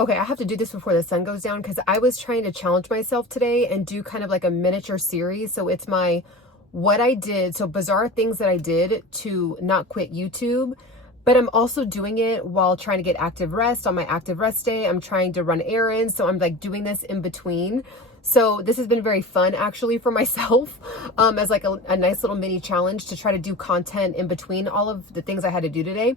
Okay, I have to do this before the sun goes down because I was trying to challenge myself today and do kind of like a miniature series. So it's my what I did, so bizarre things that I did to not quit YouTube, but I'm also doing it while trying to get active rest. On my active rest day, I'm trying to run errands. So I'm like doing this in between. So this has been very fun actually for myself, as like a nice little mini challenge to try to do content in between all of the things I had to do today.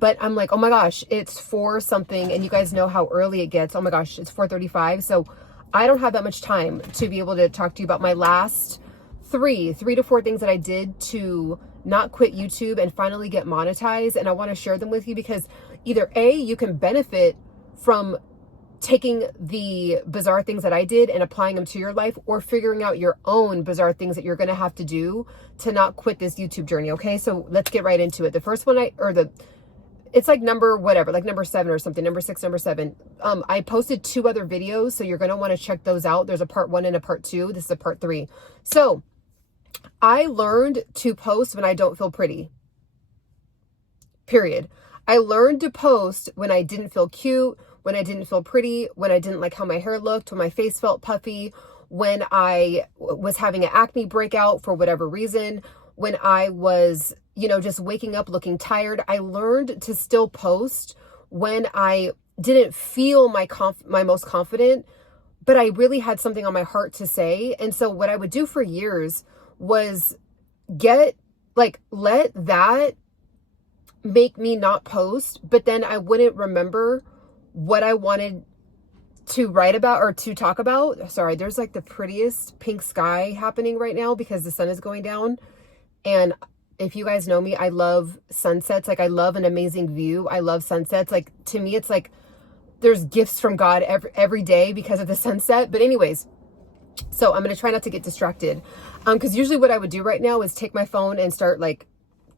But I'm like, oh my gosh, it's 4 something, and you guys know how early it gets. Oh my gosh, it's 4:35. So I don't have that much time to be able to talk to you about my last three to four things that I did to not quit YouTube and finally get monetized. And I want to share them with you because either A, you can benefit from taking the bizarre things that I did and applying them to your life, or figuring out your own bizarre things that you're going to have to do to not quit this YouTube journey. Okay. So let's get right into it. The first one it's like number whatever, like number 7 or something, number 6, number 7. I posted 2 other videos. So you're going to want to check those out. There's a part 1 and a part 2. This is a part 3. So I learned to post when I don't feel pretty. Period. I learned to post when I didn't feel cute, when I didn't feel pretty, when I didn't like how my hair looked, when my face felt puffy, when I was having an acne breakout for whatever reason, when I was, just waking up looking tired. I learned to still post when I didn't feel my most confident, but I really had something on my heart to say. And so what I would do for years was let that make me not post, but then I wouldn't remember what I wanted to write about or to talk about. Sorry, there's like the prettiest pink sky happening right now because the sun is going down. And if you guys know me, I love sunsets. Like I love an amazing view. I love sunsets. Like to me, it's like there's gifts from God every day because of the sunset. But anyways, so I'm going to try not to get distracted. Because usually what I would do right now is take my phone and start like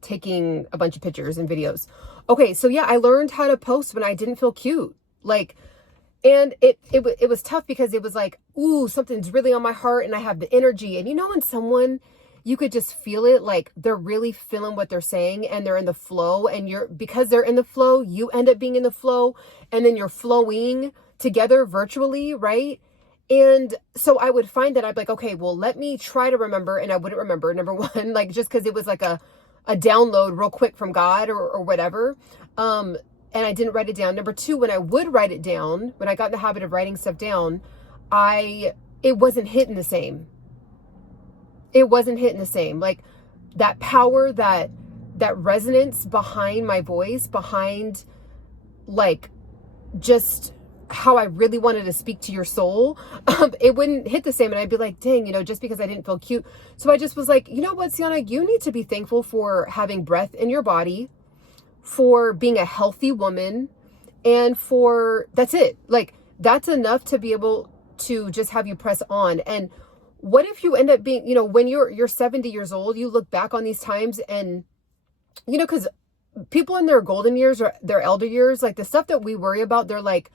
taking a bunch of pictures and videos. Okay. So yeah, I learned how to post when I didn't feel cute. And it was tough because it was like, ooh, something's really on my heart and I have the energy. And when someone, you could just feel it, like they're really feeling what they're saying and they're in the flow, and because they're in the flow, you end up being in the flow, and then you're flowing together virtually, right? And so I would find that I'd be like, okay, well, let me try to remember. And I wouldn't remember, number one, like just because it was like a download real quick from God or whatever. And I didn't write it down. Number 2, when I would write it down, when I got in the habit of writing stuff down, it wasn't hitting the same. It wasn't hitting the same. Like that power, that resonance behind my voice, behind like just how I really wanted to speak to your soul, it wouldn't hit the same. And I'd be like, dang, just because I didn't feel cute. So I just was like, you know what, Ciana, you need to be thankful for having breath in your body, for being a healthy woman, and that's it. Like that's enough to be able to just have you press on. And what if you end up being, when you're 70 years old, you look back on these times and, because people in their golden years or their elder years, like the stuff that we worry about, they're like,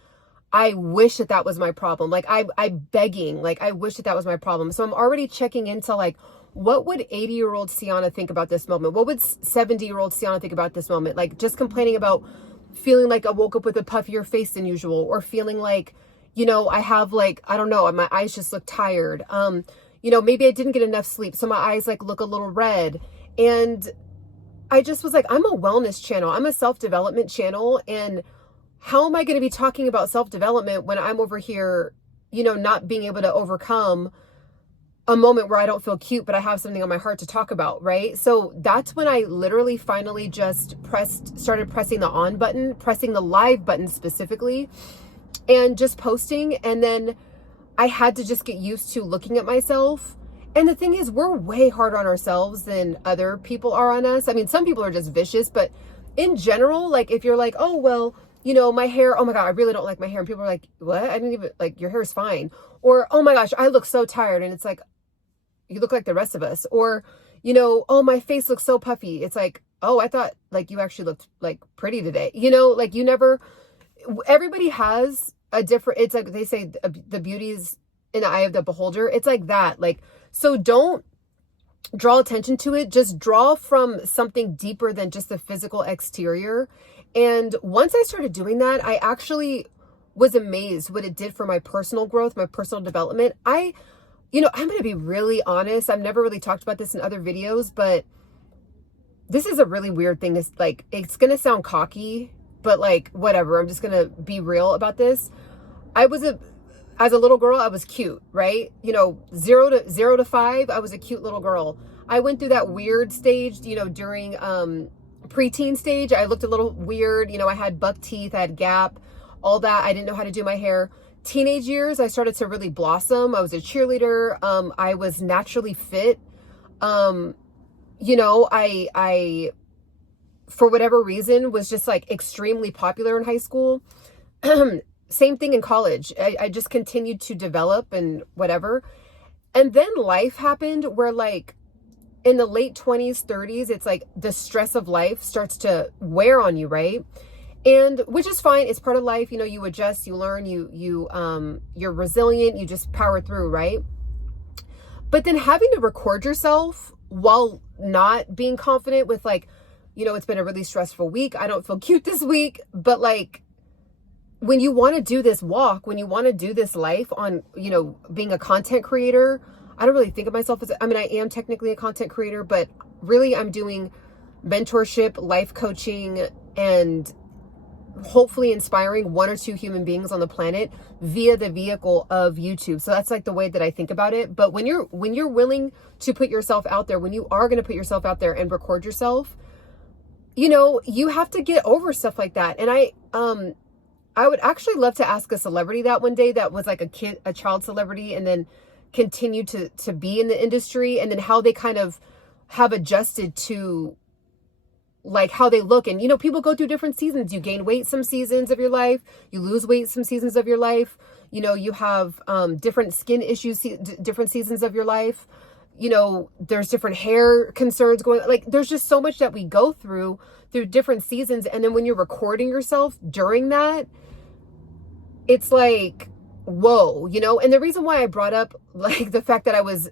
I wish that was my problem. Like I'm begging, like I wish that was my problem. So I'm already checking into like, what would 80-year-old Ciana think about this moment? What would 70-year-old Ciana think about this moment? Like just complaining about feeling like I woke up with a puffier face than usual, or feeling like, I have like, I don't know, my eyes just look tired. Maybe I didn't get enough sleep, so my eyes like look a little red. And I just was like, I'm a wellness channel. I'm a self-development channel. And how am I going to be talking about self-development when I'm over here, not being able to overcome a moment where I don't feel cute, but I have something on my heart to talk about, right? So that's when I literally finally just started pressing the on button, pressing the live button specifically, and just posting. And then I had to just get used to looking at myself. And the thing is, we're way harder on ourselves than other people are on us. I mean, some people are just vicious, but in general, like if you're like, oh, well, my hair, oh my God, I really don't like my hair. And people are like, what? I didn't even, like, your hair is fine. Or, oh my gosh, I look so tired. And it's like, you look like the rest of us. Or, oh, my face looks so puffy. It's like, oh, I thought like you actually looked like pretty today. Like everybody has a different, it's like they say the beauty is in the eye of the beholder. It's like that. Like, so don't draw attention to it. Just draw from something deeper than just the physical exterior. And once I started doing that, I actually was amazed what it did for my personal growth, my personal development. I'm going to be really honest. I've never really talked about this in other videos, but this is a really weird thing. It's like, it's going to sound cocky, but like, whatever. I'm just going to be real about this. As a little girl, I was cute, right? 0 to 5, I was a cute little girl. I went through that weird stage, during preteen stage. I looked a little weird. I had buck teeth, I had gap, all that. I didn't know how to do my hair. Teenage years, I started to really blossom. I was a cheerleader. I was naturally fit. I for whatever reason was just like extremely popular in high school. Same thing in college. I just continued to develop and whatever. And then life happened where like in the late 20s, 30s, it's like the stress of life starts to wear on you, right? And which is fine. It's part of life. You adjust, you learn, you're resilient, you just power through, right? But then having to record yourself while not being confident with like, it's been a really stressful week. I don't feel cute this week, but like, when you want to do this walk, when you want to do this life on, being a content creator, I don't really think of myself as, I am technically a content creator, but really I'm doing mentorship, life coaching, and hopefully inspiring 1 or 2 human beings on the planet via the vehicle of YouTube. So that's like the way that I think about it. But when you're willing to put yourself out there, when you are going to put yourself out there and record yourself, you have to get over stuff like that. And I would actually love to ask a celebrity that one day that was like a child celebrity and then continue to be in the industry, and then how they kind of have adjusted to like how they look. And, people go through different seasons. You gain weight some seasons of your life, you lose weight some seasons of your life. You have different skin issues, different seasons of your life. There's different hair concerns going, like there's just so much that we go through different seasons. And then when you're recording yourself during that, it's like, whoa, and the reason why I brought up like the fact that I was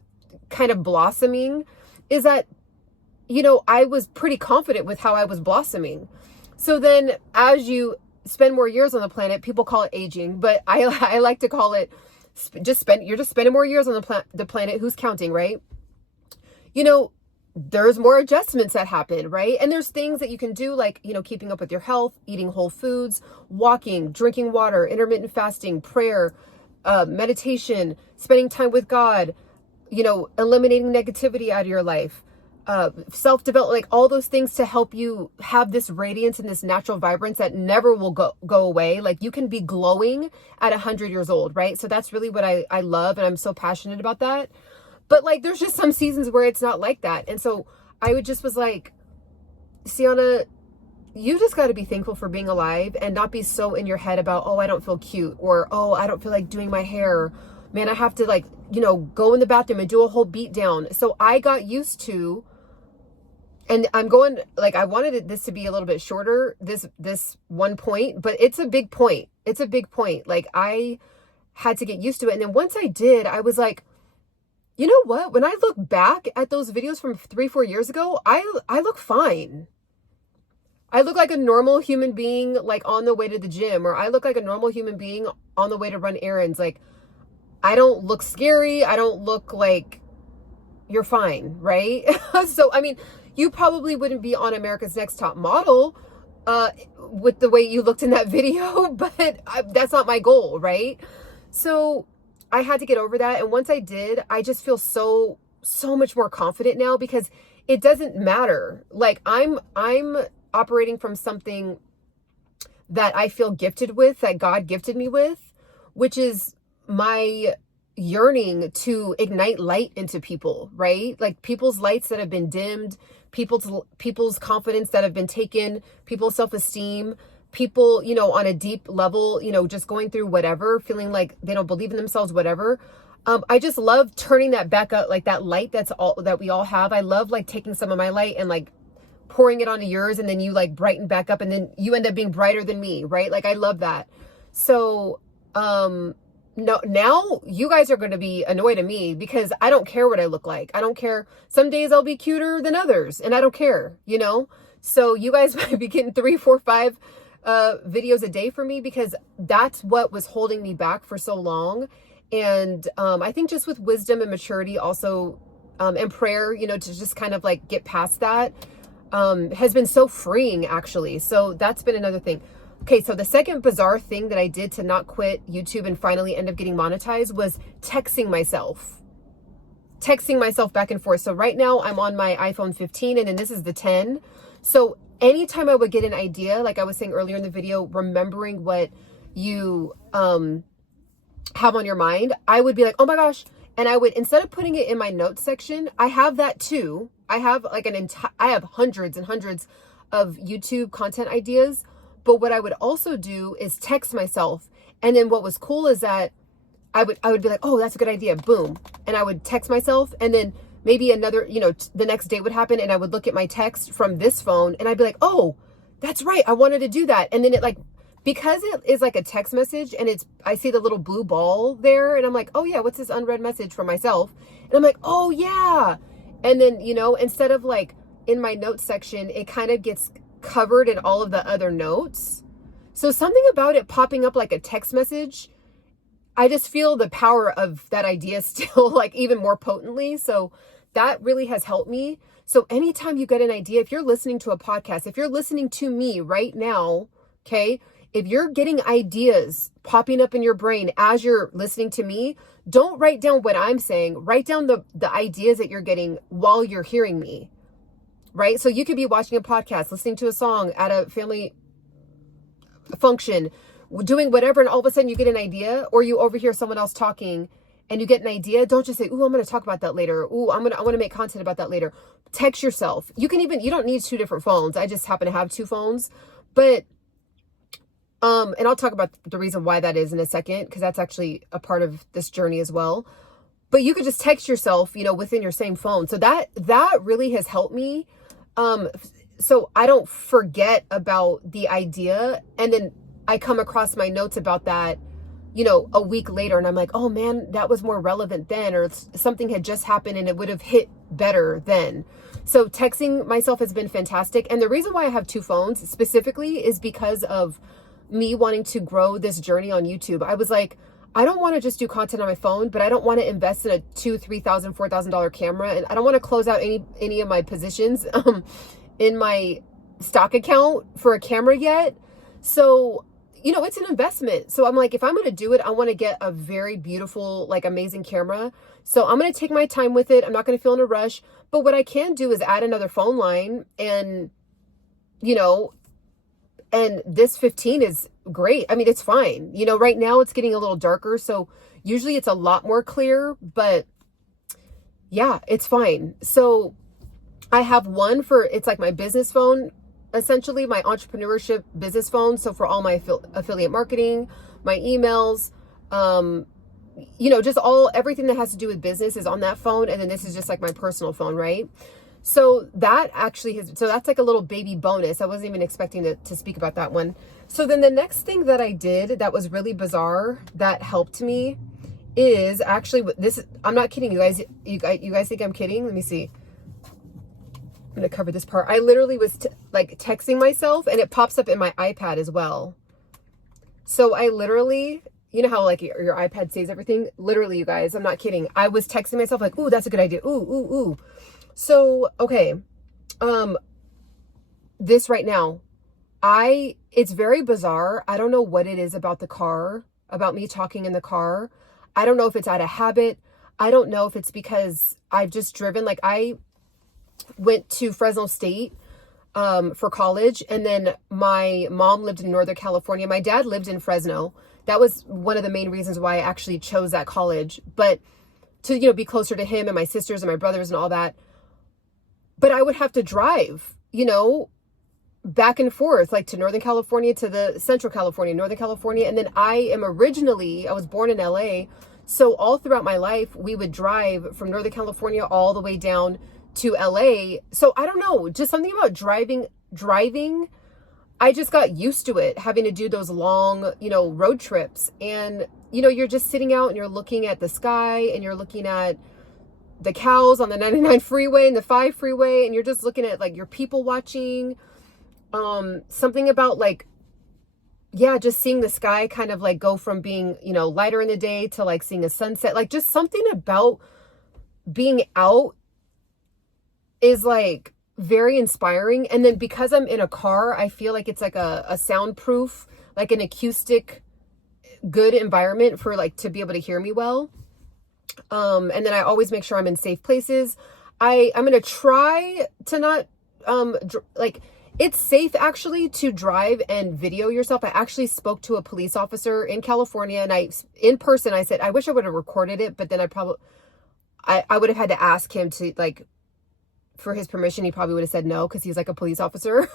kind of blossoming is that, I was pretty confident with how I was blossoming. So then as you spend more years on the planet, people call it aging, but I like to call it you're just spending more years on the planet. Who's counting, right? There's more adjustments that happen, right? And there's things that you can do, like, keeping up with your health, eating whole foods, walking, drinking water, intermittent fasting, prayer, meditation, spending time with God, eliminating negativity out of your life, self-development, like all those things to help you have this radiance and this natural vibrance that never will go away. Like you can be glowing at 100 years old, right? So that's really what I love. And I'm so passionate about that. But like, there's just some seasons where it's not like that. And so was like, Ciana, you just got to be thankful for being alive and not be so in your head about, oh, I don't feel cute, or, oh, I don't feel like doing my hair. Man, I have to like, go in the bathroom and do a whole beat down. So I got used to, and I'm going, like, I wanted this to be a little bit shorter, this one point, but it's a big point. It's a big point. Like I had to get used to it. And then once I did, I was like, you know what? When I look back at those videos from 3-4 years ago, I look fine. I look like a normal human being, like on the way to the gym, or I look like a normal human being on the way to run errands. Like I don't look scary. I don't look like, you're fine, right? So, you probably wouldn't be on America's Next Top Model with the way you looked in that video, but that's not my goal, right? So I had to get over that. And once I did, I just feel so much more confident now, because it doesn't matter. Like I'm operating from something that I feel gifted with, that God gifted me with, which is my yearning to ignite light into people, right? Like people's lights that have been dimmed, people's confidence that have been taken, people's self-esteem, people, on a deep level, just going through whatever, feeling like they don't believe in themselves, whatever. I just love turning that back up, like that light that we all have. I love like taking some of my light and like pouring it onto yours, and then you like brighten back up, and then you end up being brighter than me, right? Like I love that. So, no, now you guys are going to be annoyed at me because I don't care what I look like. I don't care. Some days I'll be cuter than others, and I don't care, So you guys might be getting 3, 4, 5 videos a day for me, because that's what was holding me back for so long. And I think just with wisdom and maturity also, and prayer, you know, to just kind of like get past that, has been so freeing, actually. So that's been another thing. Okay, so the second bizarre thing that I did to not quit YouTube and finally end up getting monetized was texting myself back and forth. So right now I'm on my iPhone 15 and then this is the 10. So anytime I would get an idea, like I was saying earlier in the video, remembering what you have on your mind, I would be like, oh my gosh. And I would, instead of putting it in my notes section, I have that too. I have like I have hundreds and hundreds of YouTube content ideas. But what I would also do is text myself. And then what was cool is that I would be like, oh, that's a good idea. Boom. And I would text myself, and then maybe another, you know, the next day would happen and I would look at my text from this phone and I'd be like, oh, that's right, I wanted to do that. And then it, like, because it is like a text message and I see the little blue ball there and I'm like, oh yeah, what's this unread message from myself? And I'm like, oh yeah. And then, you know, instead of like in my notes section, it kind of gets covered in all of the other notes. So something about it popping up like a text message, I just feel the power of that idea still, like, even more potently. So that really has helped me. So anytime you get an idea, if you're listening to a podcast, if you're listening to me right now, okay, if you're getting ideas popping up in your brain as you're listening to me, don't write down what I'm saying. Write down the ideas that you're getting while you're hearing me, right? So you could be watching a podcast, listening to a song at a family function, doing whatever, and all of a sudden you get an idea, or you overhear someone else talking and you get an idea. Don't just say, ooh, I'm going to talk about that later. Ooh, I want to make content about that later. Text yourself. You don't need 2 different phones. I just happen to have 2 phones, but and I'll talk about the reason why that is in a second, because that's actually a part of this journey as well. But you could just text yourself, you know, within your same phone. So that really has helped me. So I don't forget about the idea, and then I come across my notes about that, you know, a week later, and I'm like, oh man, that was more relevant then, or something had just happened and it would have hit better then. So texting myself has been fantastic. And the reason why I have 2 phones specifically is because of me wanting to grow this journey on YouTube. I was like, I don't want to just do content on my phone, but I don't want to invest in a $2,000, $3,000, $4,000 camera. And I don't want to close out any of my positions in my stock account for a camera yet. So, you know, it's an investment. So I'm like, if I'm going to do it, I want to get a very beautiful, like, amazing camera. So I'm going to take my time with it. I'm not going to feel in a rush. But what I can do is add another phone line, and, you know, and this 15 is great. I mean, it's fine. You know, right now it's getting a little darker. So usually it's a lot more clear, but yeah, it's fine. So I have one it's like my business phone, essentially my entrepreneurship business phone. So for all my affiliate marketing, my emails, you know, just everything that has to do with business is on that phone. And then this is just like my personal phone, right? So that actually so that's like a little baby bonus. I wasn't even expecting to speak about that one. So then the next thing that I did that was really bizarre that helped me is actually I'm not kidding you guys. You guys think I'm kidding? Let me see. I'm going to cover this part. I literally was like texting myself, and it pops up in my iPad as well. So I literally, you know how like your iPad saves everything? Literally, you guys, I'm not kidding. I was texting myself like, ooh, that's a good idea. Ooh, ooh, ooh. So, okay. This right now, it's very bizarre. I don't know what it is about the car, about me talking in the car. I don't know if it's out of habit. I don't know if it's because I've just driven, like I went to Fresno State for college, and then my mom lived in Northern California. My dad lived in Fresno. That was one of the main reasons why I actually chose that college, but to, you know, be closer to him and my sisters and my brothers and all that. But I would have to drive, you know, back and forth, like to Northern California, to the Central California, Northern California. And then I was born in LA. So all throughout my life, we would drive from Northern California all the way down to LA. So I don't know, just something about driving. I just got used to it, having to do those long, you know, road trips. And, you know, you're just sitting out and you're looking at the sky, and you're looking at the cows on the 99 freeway and the 5 freeway, and you're just looking at like your people watching. Something about like yeah, just seeing the sky kind of like go from being, you know, lighter in the day to like seeing a sunset, like just something about being out is like very inspiring. And then because I'm in a car, I feel like it's like a soundproof, like an acoustic good environment for like to be able to hear me well. And then I always make sure I'm in safe places. I'm going to try to not, like, it's safe actually to drive and video yourself. I actually spoke to a police officer in California, and in person, I said, I wish I would have recorded it, but then I would have had to ask him to like, for his permission. He probably would have said no, because he's like a police officer.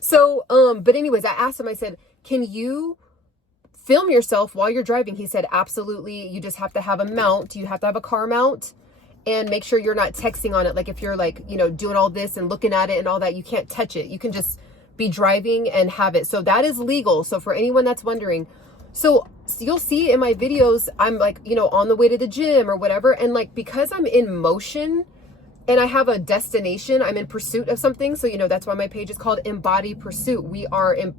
So, but anyways, I asked him, I said, can you film yourself while you're driving? He said, absolutely. You just have to have a mount. You have to have a car mount, and make sure you're not texting on it. Like if you're like, you know, doing all this and looking at it and all that, you can't touch it. You can just be driving and have it. So that is legal. So for anyone that's wondering, so you'll see in my videos, I'm like, you know, on the way to the gym or whatever. And like, because I'm in motion and I have a destination, I'm in pursuit of something. So, you know, that's why my page is called Embody Pursuit. We are in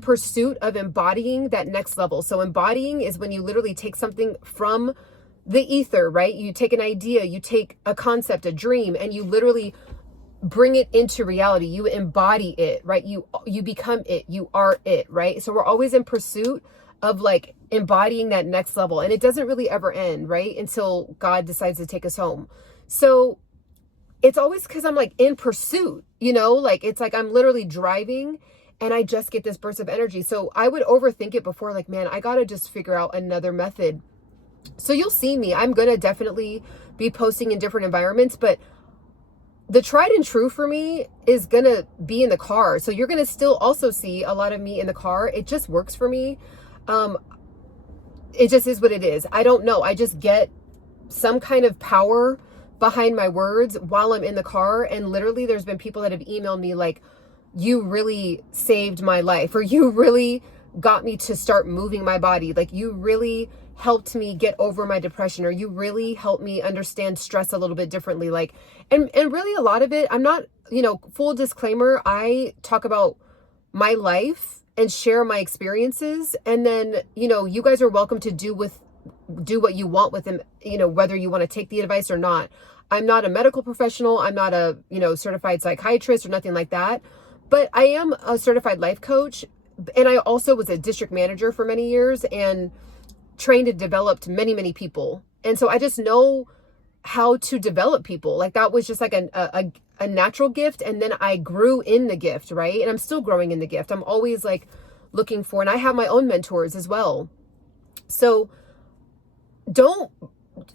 pursuit of embodying that next level. So embodying is when you literally take something from the ether, right? You take an idea, you take a concept, a dream, and you literally bring it into reality. You embody it, right? You become it, you are it, right? So we're always in pursuit of like embodying that next level, and it doesn't really ever end, right? Until God decides to take us home. So it's always because I'm like in pursuit, you know, like it's like I'm literally driving and I just get this burst of energy. So I would overthink it before, like, man, I got to just figure out another method. So you'll see me. I'm going to definitely be posting in different environments, but the tried and true for me is going to be in the car. So you're going to still also see a lot of me in the car. It just works for me. It just is what it is. I don't know. I just get some kind of power behind my words while I'm in the car. And literally there's been people that have emailed me like, you really saved my life, or you really got me to start moving my body. Like you really helped me get over my depression, or you really helped me understand stress a little bit differently. Like, and really a lot of it, I'm not, you know, full disclaimer, I talk about my life and share my experiences. And then, you know, you guys are welcome to do what you want with them, you know, whether you want to take the advice or not. I'm not a medical professional. I'm not a, you know, certified psychiatrist or nothing like that, but I am a certified life coach. And I also was a district manager for many years and trained and developed many, many people. And so I just know how to develop people. Like that was just like a natural gift. And then I grew in the gift, right? And I'm still growing in the gift. I'm always like looking for, and I have my own mentors as well. So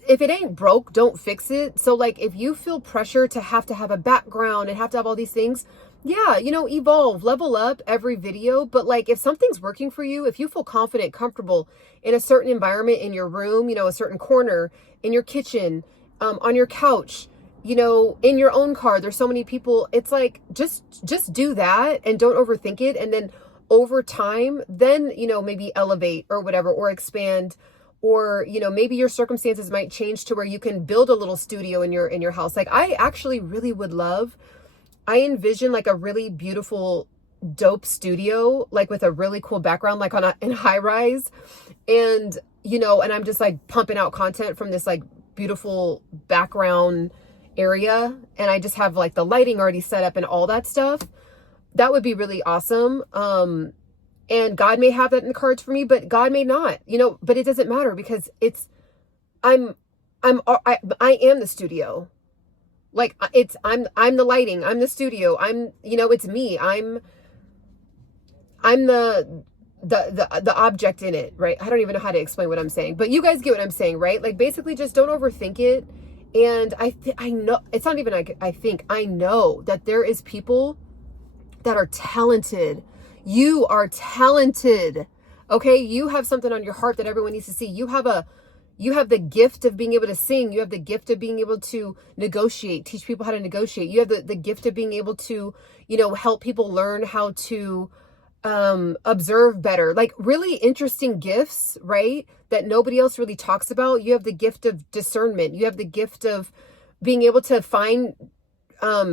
if it ain't broke, don't fix it. So like if you feel pressure to have a background and have to have all these things, yeah, you know, evolve, level up every video. But like if something's working for you, if you feel confident, comfortable in a certain environment in your room, you know, a certain corner in your kitchen, on your couch, you know, in your own car, there's so many people. It's like, just do that and don't overthink it. And then over time, then, you know, maybe elevate or whatever, or expand, or, you know, maybe your circumstances might change to where you can build a little studio in your house. Like I actually really would love, I envision like a really beautiful, dope studio, like with a really cool background, like in high rise. And, you know, and I'm just like pumping out content from this like beautiful background area. And I just have like the lighting already set up and all that stuff. That would be really awesome. And God may have that in the cards for me, but God may not, you know, but it doesn't matter because I am the studio. Like I'm the lighting, I'm the studio, you know, it's me. I'm the object in it, right? I don't even know how to explain what I'm saying, but you guys get what I'm saying, right? Like basically just don't overthink it. And I know, it's not even like I know that there is people that are talented. You are talented. Okay. You have something on your heart that everyone needs to see. You have the gift of being able to sing. You have the gift of being able to negotiate, teach people how to negotiate. You have the gift of being able to, you know, help people learn how to observe better. Like really interesting gifts, right? That nobody else really talks about. You have the gift of discernment. You have the gift of being able to find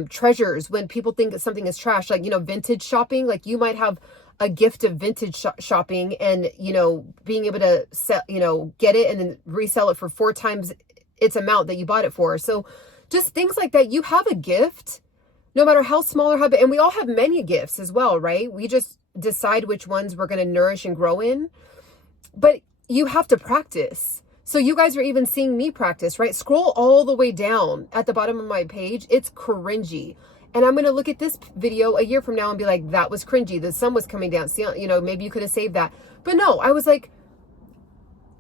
treasures when people think that something is trash, like, you know, vintage shopping. Like you might have a gift of vintage shopping and, you know, being able to sell, you know, get it and then resell it for 4 times its amount that you bought it for. So just things like that. You have a gift, no matter how small or how big, and we all have many gifts as well, right? We just decide which ones we're going to nourish and grow in, but you have to practice. So you guys are even seeing me practice, right? Scroll all the way down at the bottom of my page. It's cringy. And I'm going to look at this video a year from now and be like, that was cringy. The sun was coming down. See, you know, maybe you could have saved that. But no, I was like,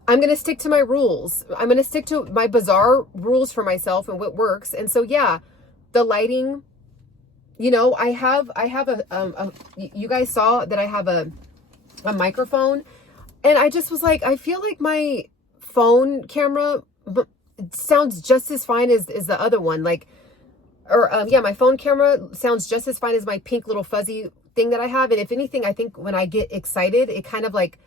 I'm going to stick to my rules. I'm going to stick to my bizarre rules for myself and what works. And so, yeah, the lighting, you know, I have you guys saw that I have a microphone, and I just was like, I feel like my phone camera sounds just as fine as the other one. Like, or yeah, my phone camera sounds just as fine as my pink little fuzzy thing that I have. And if anything, I think when I get excited, it kind of like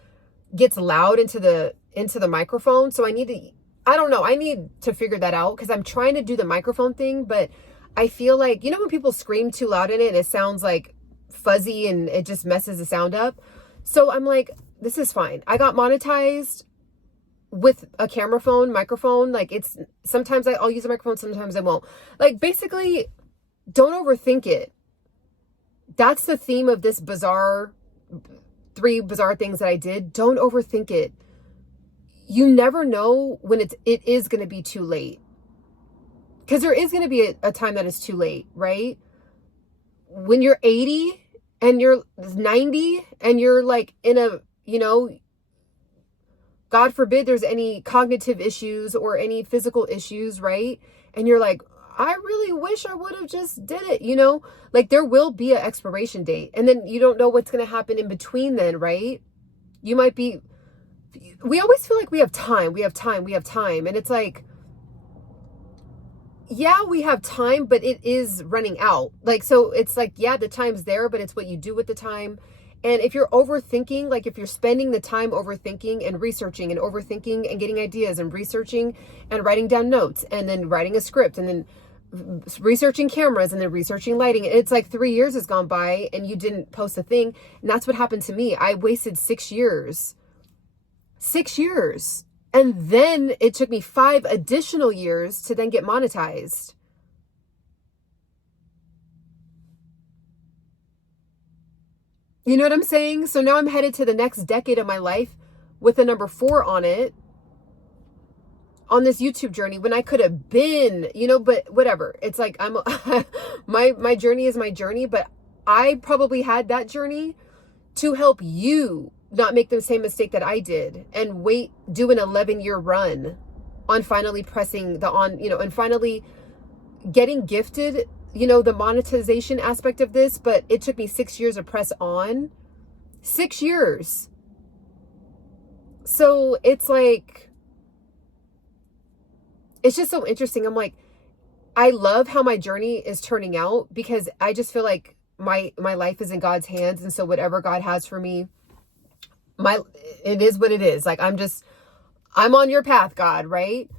gets loud into the microphone. So I don't know, I need to figure that out, because I'm trying to do the microphone thing, but I feel like, you know, when people scream too loud in it and it sounds like fuzzy and it just messes the sound up. So I'm like, this is fine. I got monetized with a camera phone, microphone. Like, it's sometimes I'll use a microphone, sometimes I won't. Like, basically, don't overthink it. That's the theme of this 3 bizarre things that I did. Don't overthink it. You never know when it is going to be too late. Because there is going to be a time that is too late, right? When you're 80 and you're 90 and you're like in a, you know, God forbid there's any cognitive issues or any physical issues, right? And you're like, I really wish I would have just did it, you know? Like, there will be an expiration date. And then you don't know what's going to happen in between then, right? You might be, we always feel like we have time. And it's like, yeah, we have time, but it is running out. Like, so it's like, yeah, the time's there, but it's what you do with the time. And if you're overthinking, like if you're spending the time overthinking and researching and overthinking and getting ideas and researching and writing down notes and then writing a script and then researching cameras and then researching lighting, it's like 3 years has gone by and you didn't post a thing. And that's what happened to me. I wasted 6 years. 6 years. And then it took me 5 additional years to then get monetized. You know what I'm saying? So now I'm headed to the next decade of my life with a number 4 on it, on this YouTube journey, when I could have been, you know, but whatever. It's like, my journey is my journey, but I probably had that journey to help you not make the same mistake that I did and do an 11-year run on finally pressing the on, you know, and finally getting gifted, you know, the monetization aspect of this. But it took me 6 years to press on. 6 years. So it's like, it's just so interesting. I'm like, I love how my journey is turning out, because I just feel like my life is in God's hands. And so whatever God has for me, it is what it is. Like, I'm on your path, God, right?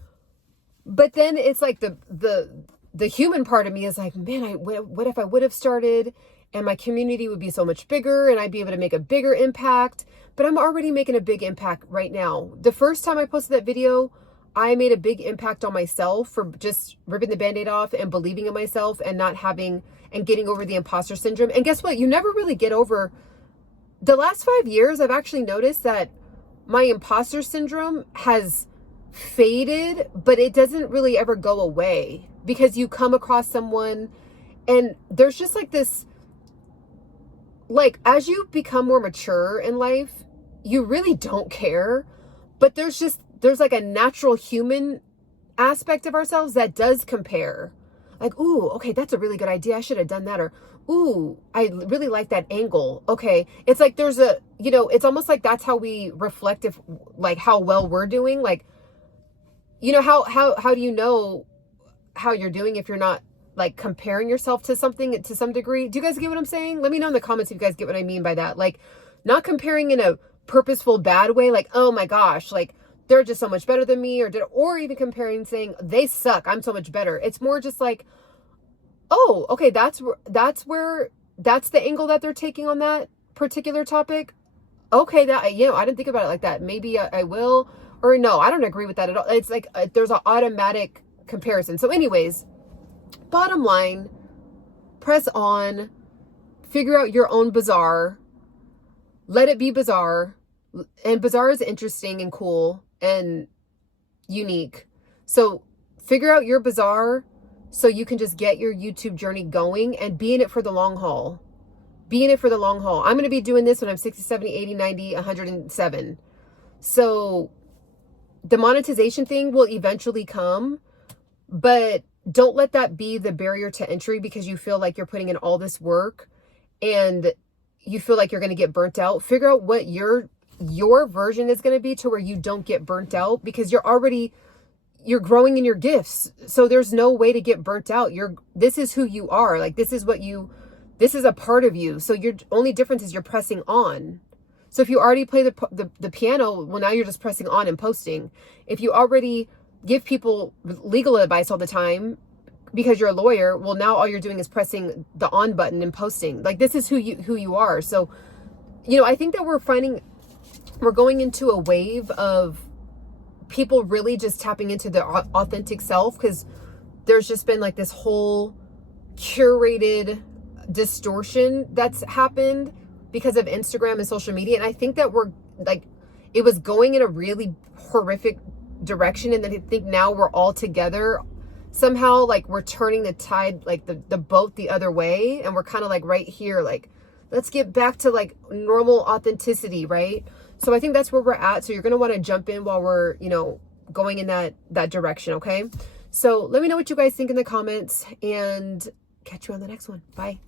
But then it's like the human part of me is like, man, what if I would have started and my community would be so much bigger and I'd be able to make a bigger impact. But I'm already making a big impact right now. The first time I posted that video, I made a big impact on myself for just ripping the Band-Aid off and believing in myself and not having and getting over the imposter syndrome. And guess what? You never really get over. The last 5 years, I've actually noticed that my imposter syndrome has faded, but it doesn't really ever go away, because you come across someone and there's just like this, like, as you become more mature in life, you really don't care, but there's like a natural human aspect of ourselves that does compare. Like, ooh, okay, that's a really good idea. I should have done that. Or, ooh, I really like that angle. Okay. It's like there's a, you know, it's almost like that's how we reflect if, like, how well we're doing. Like, you know, how do you know how you're doing if you're not, like, comparing yourself to something to some degree? Do you guys get what I'm saying? Let me know in the comments if you guys get what I mean by that. Like, not comparing in a purposeful bad way. Like, oh my gosh, like, they're just so much better than me, or even comparing, saying they suck, I'm so much better. It's more just like, oh, okay, that's the angle that they're taking on that particular topic, okay, that, you know, I didn't think about it like that. Maybe I will, or no, I don't agree with that at all. It's like there's an automatic comparison. So anyways, bottom line, press on, figure out your own bazaar, let it be bizarre. And bazaar is interesting and cool and unique. So figure out your bazaar so you can just get your YouTube journey going and be in it for the long haul. Be in it for the long haul. I'm going to be doing this when I'm 60, 70, 80, 90, 107. So the monetization thing will eventually come, but don't let that be the barrier to entry because you feel like you're putting in all this work and you feel like you're going to get burnt out. Figure out what your version is going to be to where you don't get burnt out, because you're growing in your gifts. So there's no way to get burnt out. This is who you are. Like, this is a part of you. So your only difference is you're pressing on. So if you already play the piano, well, now you're just pressing on and posting. If you already give people legal advice all the time because you're a lawyer, well, now all you're doing is pressing the on button and posting. Like, this is who you are. So, you know, I think that we're going into a wave of people really just tapping into their authentic self, because there's just been like this whole curated distortion that's happened because of Instagram and social media. And I think that it was going in a really horrific direction, and then I think now we're all together somehow, like we're turning the tide, like the boat the other way, and we're kind of like right here, like let's get back to like normal authenticity, right? So I think that's where we're at. So you're going to want to jump in while we're, you know, going in that direction. Okay. So let me know what you guys think in the comments, and catch you on the next one. Bye.